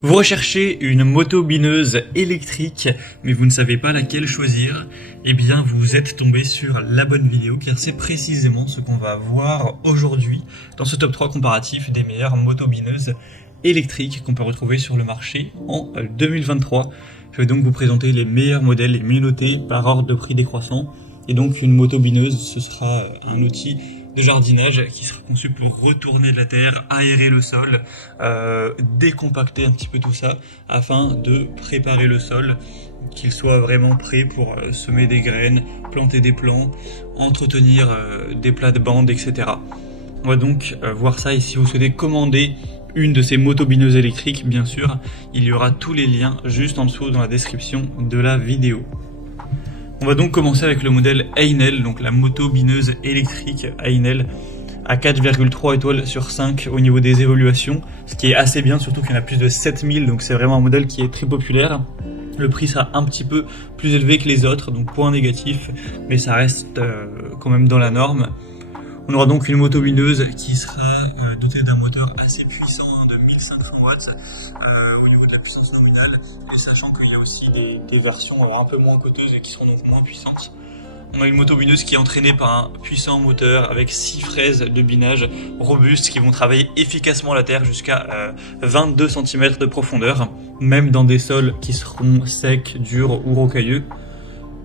Vous recherchez une moto bineuse électrique, mais vous ne savez pas laquelle choisir? Eh bien, vous êtes tombé sur la bonne vidéo, car c'est précisément ce qu'on va voir aujourd'hui dans ce top 3 comparatif des meilleures motos bineuses électriques qu'on peut retrouver sur le marché en 2023. Je vais donc vous présenter les meilleurs modèles, les mieux notés par ordre de prix décroissant. Et donc une moto bineuse, ce sera un outil de jardinage qui sera conçu pour retourner de la terre, aérer le sol, décompacter un petit peu tout ça afin de préparer le sol, qu'il soit vraiment prêt pour semer des graines, planter des plants, entretenir des plates-bandes, etc. On va donc voir ça, et si vous souhaitez commander une de ces motos bineuses électriques, bien sûr, il y aura tous les liens juste en dessous dans la description de la vidéo. On va donc commencer avec le modèle Einel, donc la moto bineuse électrique Einel à 4,3 étoiles sur 5 au niveau des évaluations, ce qui est assez bien, surtout qu'il y en a plus de 7000, donc c'est vraiment un modèle qui est très populaire. Le prix sera un petit peu plus élevé que les autres, donc point négatif, mais ça reste quand même dans la norme. On aura donc une moto bineuse qui sera dotée d'un moteur assez puissant, de 1500 watts au niveau de la puissance nominale, et sachant qu'il y a aussi des versions un peu moins coûteuses et qui seront donc moins puissantes. On a une moto bineuse qui est entraînée par un puissant moteur avec 6 fraises de binage robustes qui vont travailler efficacement la terre jusqu'à 22 cm de profondeur, même dans des sols qui seront secs, durs ou rocailleux.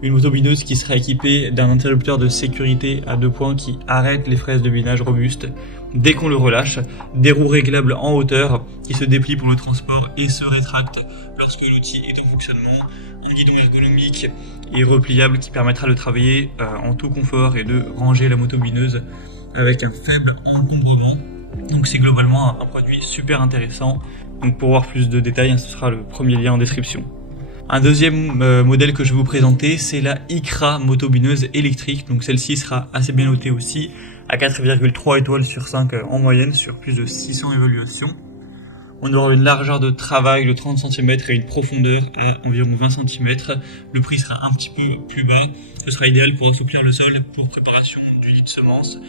Une moto bineuse qui sera équipée d'un interrupteur de sécurité à 2 points qui arrête les fraises de binage robustes dès qu'on le relâche, des roues réglables en hauteur qui se déplient pour le transport et se rétractent lorsque l'outil est en fonctionnement, un guidon ergonomique et repliable qui permettra de travailler en tout confort et de ranger la moto bineuse avec un faible encombrement. Donc c'est globalement un produit super intéressant. Donc pour voir plus de détails, ce sera le premier lien en description. Un deuxième modèle que je vais vous présenter, c'est la Icra moto bineuse électrique. Donc celle-ci sera assez bien notée aussi, à 4,3 étoiles sur 5 en moyenne, sur plus de 600 évaluations. On aura une largeur de travail de 30 cm et une profondeur à environ 20 cm. Le prix sera un petit peu plus bas. Ce sera idéal pour assouplir le sol pour préparation du lit de semences.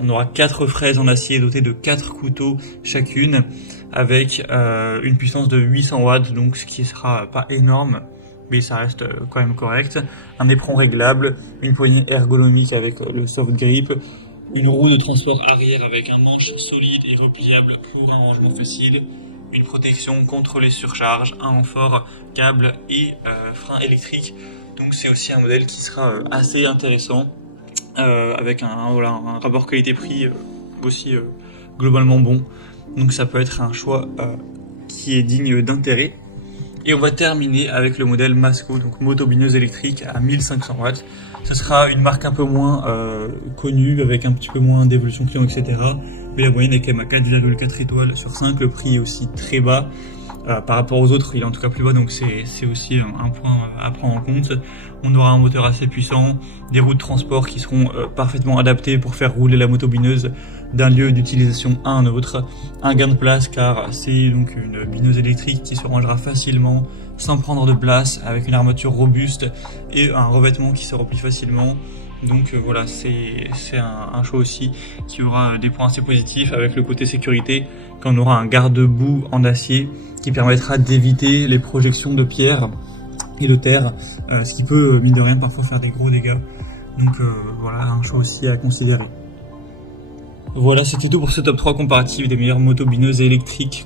On aura 4 fraises en acier dotées de 4 couteaux chacune, avec une puissance de 800 watts, donc ce qui sera pas énorme, mais ça reste quand même correct. Un éperon réglable, une poignée ergonomique avec le soft grip, une roue de transport arrière avec un manche solide et repliable pour un rangement facile, une protection contre les surcharges, un renfort câble et frein électrique. Donc c'est aussi un modèle qui sera assez intéressant, avec un rapport qualité-prix aussi globalement bon. Donc ça peut être un choix qui est digne d'intérêt. Et on va terminer avec le modèle Masco, donc moto bineuse électrique à 1500 watts. Ce sera une marque un peu moins connue, avec un petit peu moins d'évolution client, etc. Mais la moyenne est quand même à 4,4 étoiles sur 5. Le prix est aussi très bas. Par rapport aux autres, il est en tout cas plus bas, donc c'est aussi un point à prendre en compte. On aura un moteur assez puissant, des roues de transport qui seront parfaitement adaptées pour faire rouler la moto bineuse d'un lieu d'utilisation à un autre. Un gain de place, car c'est donc une bineuse électrique qui se rangera facilement sans prendre de place, avec une armature robuste et un revêtement qui se replie facilement. Donc voilà, c'est un choix aussi qui aura des points assez positifs, avec le côté sécurité, quand on aura un garde-boue en acier qui permettra d'éviter les projections de pierres et de terre, ce qui peut, mine de rien, parfois faire des gros dégâts. Donc voilà, un choix aussi à considérer. Voilà, c'était tout pour ce top 3 comparatif des meilleures motos bineuses électriques